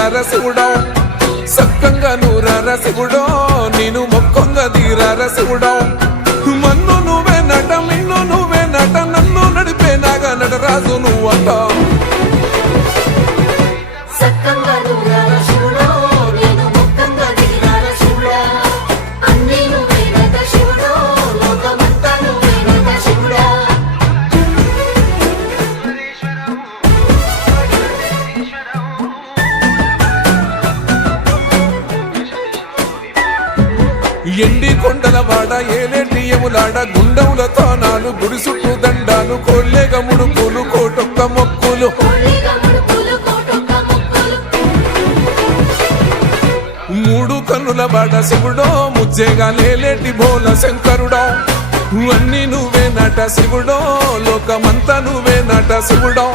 తీరార శివుడో సక్కంగా నూరార శివుడో నేను మొక్కంగా తీరార శివుడో మన్ను నువ్వే నట మిన్ను నువ్వే నట నన్ను నడిపే నాగా నటరాజు నువ్వంట ఎండి కొండల వాడ ఏలేటి ఎములాడ గుండములతో నాలు గుడి చుట్టూ దండాలు కోళ్ళేగ ముడుపులు కోటొక్క మొక్కులు మూడు కన్నుల వాడ శివుడో ముజ్జేగా లేలేటి బోల శంకరుడో అన్ని నువ్వే నట శివుడో లోకమంతా నువ్వే నట శివుడో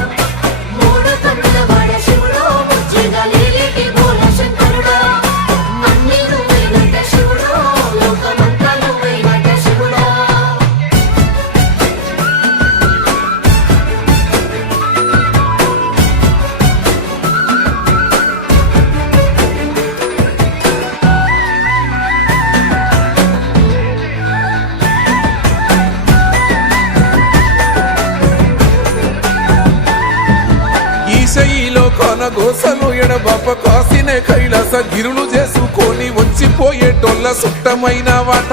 ఈశయిలో కొన గోసలు ఎడబాప కాసినే కైలాస గిరులు చేసుకొని వచ్చిపోయేటోళ్ళ సుట్టమైన వాట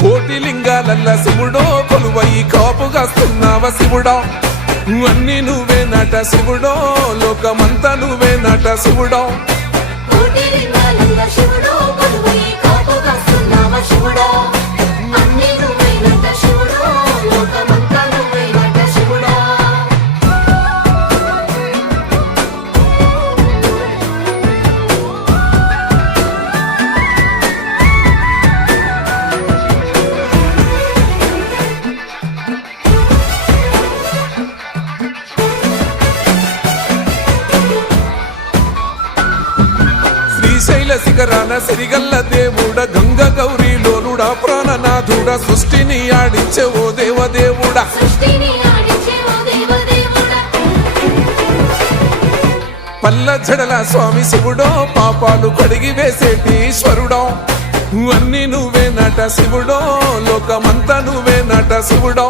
కోటి లింగాలల్ల శివుడో కొలువయి కాపుగాస్తున్నావ శివుడో అన్ని నువ్వే నట శివుడో లోకమంతా నువ్వే నట శివుడో శ్రీశైల శిఖరాన సిరిగల్ల దేవుడ గంగ గౌరీ లోలుడా ప్రాణనాథుడ సృష్టిని ఆడించే ఓ దేవదేవుడా పల్ల జడల స్వామి శివుడో పాపాలు కడిగి వేసేటి ఈశ్వరుడో అన్ని నువ్వే నట శివుడో లోకమంతా నువ్వే నట శివుడో